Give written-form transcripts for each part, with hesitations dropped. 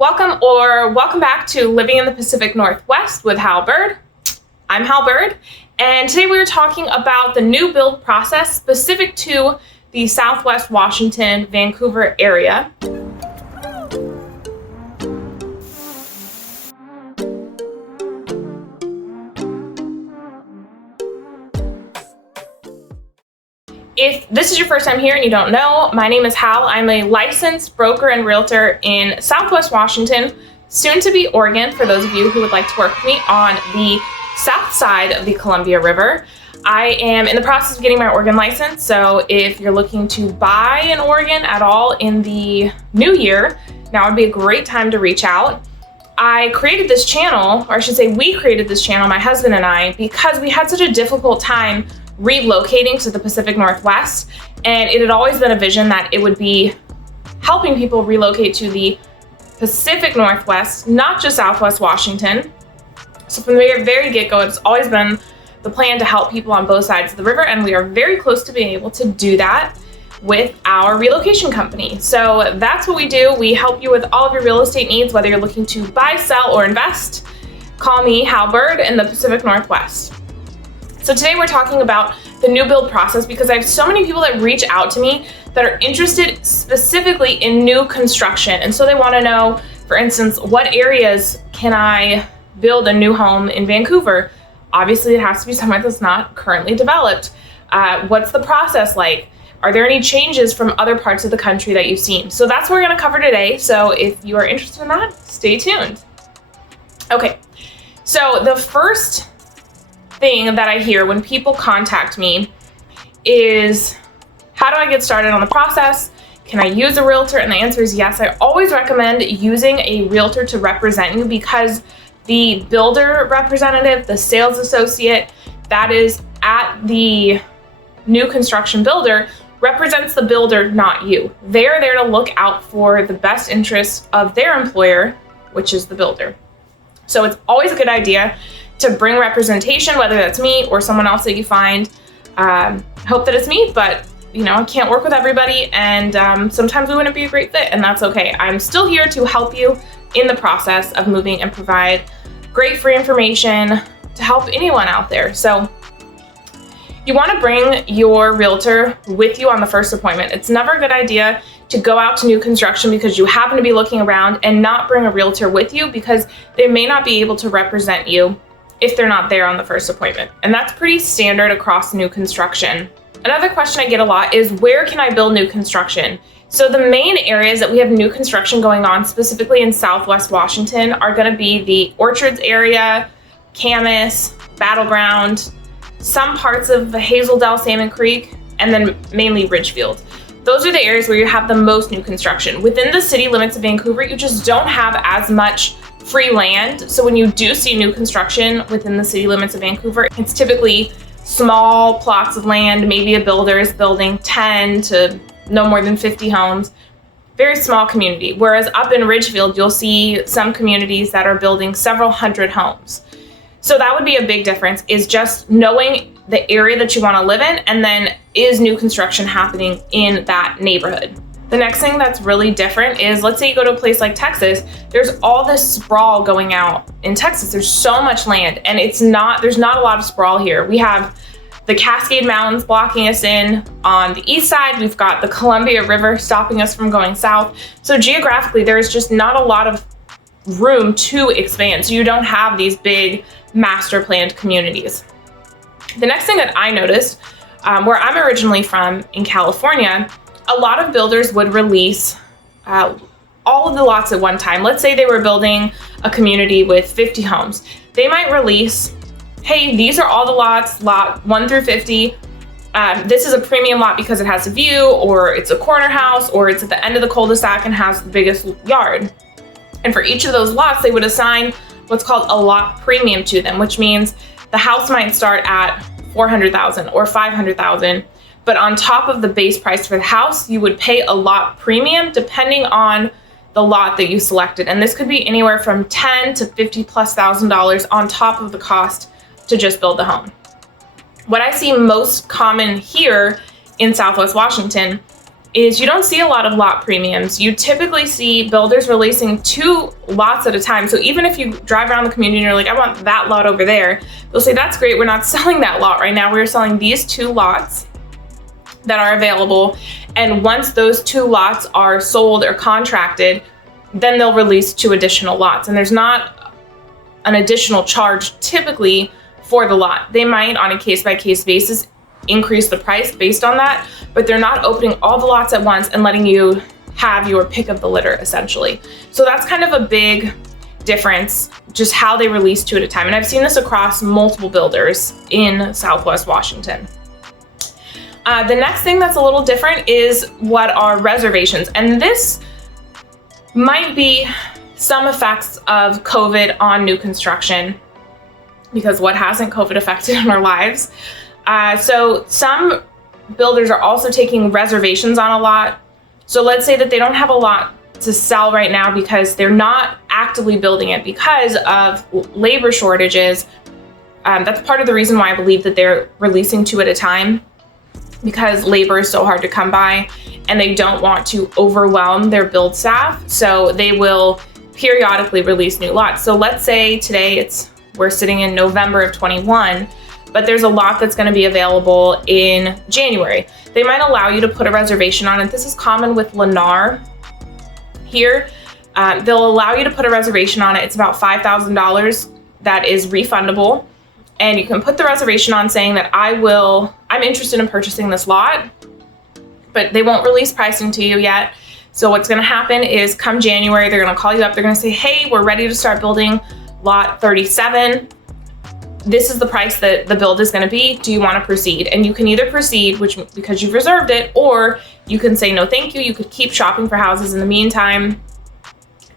Welcome back to Living in the Pacific Northwest with Hal Byrd. I'm Hal Byrd, and today we are talking about the new build process specific to the Southwest Washington, Vancouver area. If this is your first time here and you don't know, my name is Hal. I'm a licensed broker and realtor in Southwest Washington, soon to be Oregon, for those of you who would like to work with me on the south side of the Columbia River. I am in the process of getting my Oregon license, so if you're looking to buy in Oregon at all in the new year, now would be a great time to reach out. I created this channel, or I should say we created this channel, my husband and I, because we had such a difficult time relocating to the Pacific Northwest, and it had always been a vision that it would be helping people relocate to the Pacific Northwest, not just Southwest Washington. So from the very get-go, it's always been the plan to help people on both sides of the river, and we are very close to being able to do that with our relocation company. So that's what we do. We help you with all of your real estate needs, whether you're looking to buy, sell, or invest. Call me Hal Byrd in the Pacific Northwest. So today we're talking about the new build process because I have so many people that reach out to me that are interested specifically in new construction. And so they want to know, for instance, what areas can I build a new home in Vancouver? Obviously, it has to be somewhere that's not currently developed. What's the process like? Are there any changes from other parts of the country that you've seen? So that's what we're going to cover today. So if you are interested in that, stay tuned. Okay, so the first thing that I hear when people contact me is, how do I get started on the process? Can I use a realtor? And the answer is yes. I always recommend using a realtor to represent you because the builder representative, the sales associate that is at the new construction builder represents the builder, not you. They're there to look out for the best interests of their employer, which is the builder. So it's always a good idea to bring representation, whether that's me or someone else that you find. Hope that it's me, but I can't work with everybody, and sometimes we wouldn't be a great fit, and that's okay. I'm still here to help you in the process of moving and provide great free information to help anyone out there. So you want to bring your realtor with you on the first appointment. It's never a good idea to go out to new construction because you happen to be looking around and not bring a realtor with you because they may not be able to represent you if they're not there on the first appointment. And that's pretty standard across new construction. Another question I get a lot is, where can I build new construction? So the main areas that we have new construction going on, specifically in Southwest Washington, are going to be the Orchards area, Camas, Battleground, some parts of the Hazeldale, Salmon Creek, and then mainly Ridgefield. Those are the areas where you have the most new construction. Within the city limits of Vancouver, you just don't have as much free land. So when you do see new construction within the city limits of Vancouver, it's typically small plots of land. Maybe a builder is building 10 to no more than 50 homes. Very small community. Whereas up in Ridgefield, you'll see some communities that are building several hundred homes. So that would be a big difference, is just knowing the area that you want to live in, and then is new construction happening in that neighborhood. The next thing that's really different is, let's say you go to a place like Texas, there's all this sprawl going out in Texas. There's so much land, and there's not a lot of sprawl here. We have the Cascade Mountains blocking us in on the east side. We've got the Columbia River stopping us from going south. So geographically, there's just not a lot of room to expand. So you don't have these big master planned communities. The next thing that I noticed, where I'm originally from in California, a lot of builders would release all of the lots at one time. Let's say they were building a community with 50 homes. They might release, hey, these are all the lots, lot 1 through 50. This is a premium lot because it has a view, or it's a corner house, or it's at the end of the cul-de-sac and has the biggest yard. And for each of those lots, they would assign what's called a lot premium to them, which means the house might start at $400,000 or $500,000. But on top of the base price for the house, you would pay a lot premium depending on the lot that you selected. And this could be anywhere from $10,000 to $50,000+ on top of the cost to just build the home. What I see most common here in Southwest Washington is you don't see a lot of lot premiums. You typically see builders releasing 2 lots at a time. So even if you drive around the community and you're like, I want that lot over there, they'll say, that's great, we're not selling that lot right now. We're selling these 2 lots that are available. And once those 2 lots are sold or contracted, then they'll release 2 additional lots. And there's not an additional charge typically for the lot. They might, on a case-by-case basis, increase the price based on that, but they're not opening all the lots at once and letting you have your pick of the litter, essentially. So that's kind of a big difference, just how they release 2 at a time. And I've seen this across multiple builders in Southwest Washington. The next thing that's a little different is what are reservations. And this might be some effects of COVID on new construction, because what hasn't COVID affected in our lives? So some builders are also taking reservations on a lot. So let's say that they don't have a lot to sell right now because they're not actively building it because of labor shortages. That's part of the reason why I believe that they're releasing 2 at a time, because labor is so hard to come by and they don't want to overwhelm their build staff. So they will periodically release new lots. So let's say today we're sitting in November of 21, but there's a lot that's going to be available in January. They might allow you to put a reservation on it. This is common with Lennar here. They'll allow you to put a reservation on it. It's about $5,000 that is refundable. And you can put the reservation on saying that I'm interested in purchasing this lot, but they won't release pricing to you yet. So what's going to happen is come January, they're going to call you up. They're going to say, hey, we're ready to start building lot 37. This is the price that the build is going to be. Do you want to proceed? And you can either proceed, because you've reserved it, or you can say, no, thank you. You could keep shopping for houses in the meantime,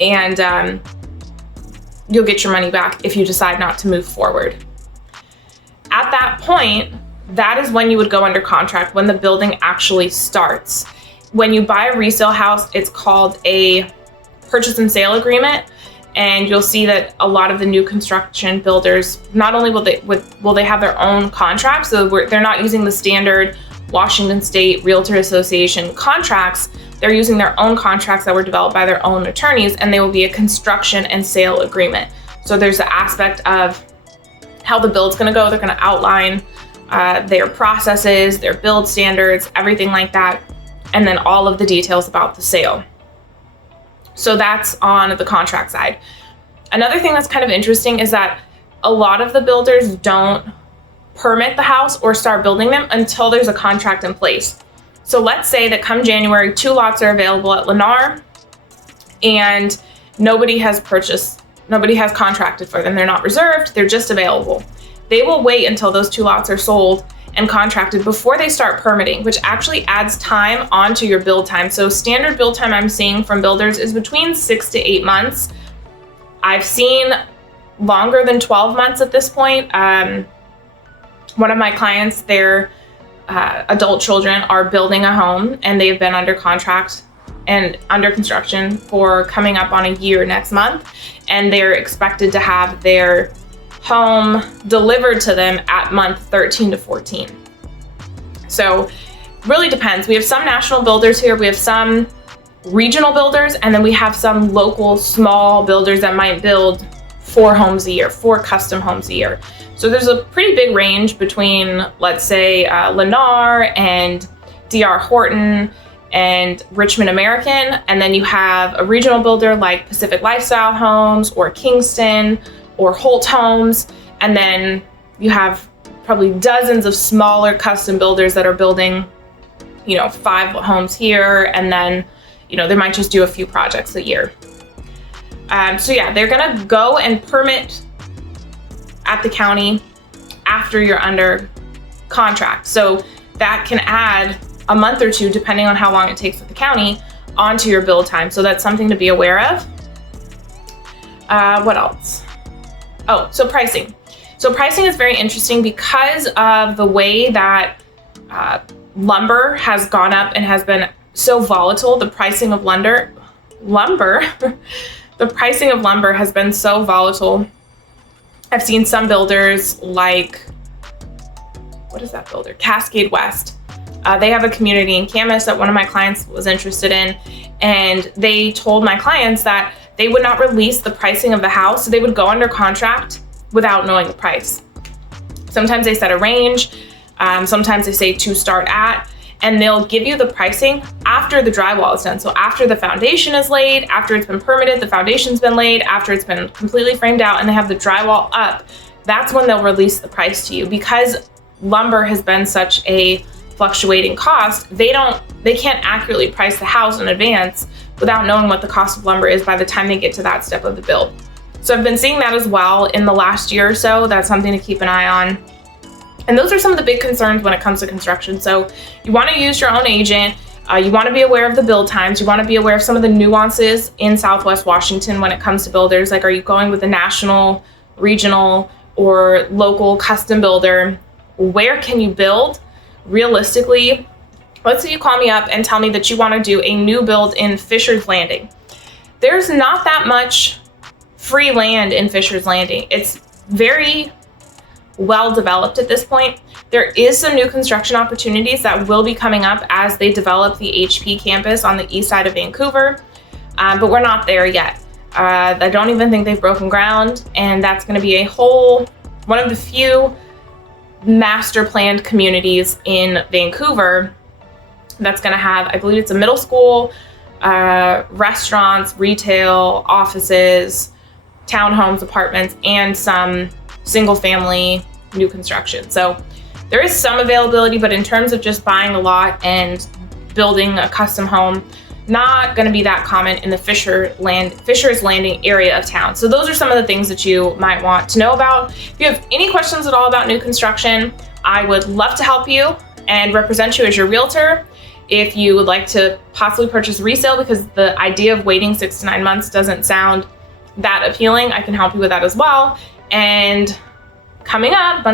and you'll get your money back if you decide not to move forward. At that point, that is when you would go under contract, when the building actually starts. When you buy a resale house, it's called a purchase and sale agreement. And you'll see that a lot of the new construction builders, not only will they have their own contracts, so they're not using the standard Washington State Realtor Association contracts, they're using their own contracts that were developed by their own attorneys, and they will be a construction and sale agreement. So there's the aspect of how the build's gonna go. They're gonna outline their processes, their build standards, everything like that, and then all of the details about the sale. So that's on the contract side. Another thing that's kind of interesting is that a lot of the builders don't permit the house or start building them until there's a contract in place. So let's say that come January, 2 lots are available at Lennar and nobody has contracted for them. They're not reserved, they're just available. They will wait until those 2 lots are sold and contracted before they start permitting, which actually adds time onto your build time. So standard build time I'm seeing from builders is between 6 to 8 months. I've seen longer than 12 months at this point. One of my clients, their adult children are building a home and they've been under contract and under construction for coming up on a year next month. And they're expected to have their home delivered to them at month 13 to 14. So really depends. We have some national builders here, we have some regional builders, and then we have some local small builders that might build 4 homes a year, 4 custom homes a year. So there's a pretty big range between, let's say, Lennar and D.R. Horton and Richmond American, and then you have a regional builder like Pacific Lifestyle Homes or Kingston or Holt Homes, and then you have probably dozens of smaller custom builders that are building, 5 homes here, and then, they might just do a few projects a year. So yeah, they're gonna go and permit at the county after you're under contract. So that can add a month or 2, depending on how long it takes with the county, onto your build time. So that's something to be aware of. What else? Oh, so pricing. So pricing is very interesting because of the way that lumber has gone up and has been so volatile. The pricing of lumber, the pricing of lumber has been so volatile. I've seen some builders like, what is that builder? Cascade West. They have a community in Camas that one of my clients was interested in, and they told my clients that they would not release the pricing of the house, so they would go under contract without knowing the price. Sometimes they set a range, sometimes they say to start at, and they'll give you the pricing after the drywall is done. So after the foundation is laid, after it's been permitted, the foundation's been laid, after it's been completely framed out and they have the drywall up, that's when they'll release the price to you. Because lumber has been such a fluctuating cost, they can't accurately price the house in advance without knowing what the cost of lumber is by the time they get to that step of the build. So I've been seeing that as well in the last year or so. That's something to keep an eye on. And those are some of the big concerns when it comes to construction. So you want to use your own agent. You want to be aware of the build times. You want to be aware of some of the nuances in Southwest Washington when it comes to builders. Like, are you going with a national, regional, or local custom builder? Where can you build? Realistically, let's say you call me up and tell me that you want to do a new build in Fisher's Landing. There's not that much free land in Fisher's Landing. It's very well developed at this point. There is some new construction opportunities that will be coming up as they develop the HP campus on the east side of Vancouver, but we're not there yet. I don't even think they've broken ground, and that's going to be one of the few master planned communities in Vancouver that's going to have, I believe it's a middle school, restaurants, retail, offices, townhomes, apartments, and some single family new construction. So there is some availability, but in terms of just buying a lot and building a custom home, not going to be that common in the Fisher's Landing area of town. So those are some of the things that you might want to know about. If you have any questions at all about new construction, I would love to help you and represent you as your realtor. If you would like to possibly purchase resale because the idea of waiting 6 to 9 months doesn't sound that appealing, I can help you with that as well. And coming up,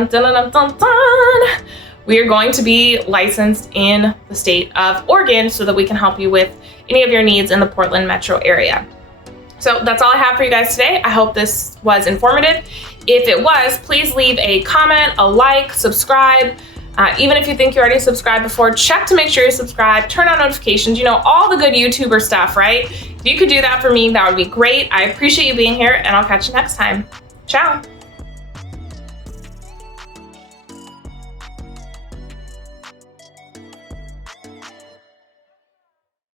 we are going to be licensed in the state of Oregon so that we can help you with any of your needs in the Portland metro area. So that's all I have for you guys today. I hope this was informative. If it was, please leave a comment, a like, subscribe. Even if you think you already subscribed before, check to make sure you're subscribed, turn on notifications, all the good YouTuber stuff, right? If you could do that for me, that would be great. I appreciate you being here, and I'll catch you next time. Ciao.